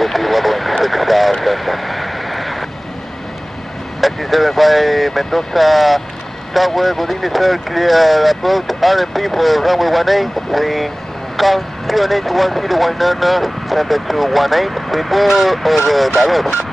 will be leveling 6,000. EXIT75 Mendoza Tower, good evening sir, clear approach RMP for runway 18, wind count QNH 1019, temperature 18, report over Dallas.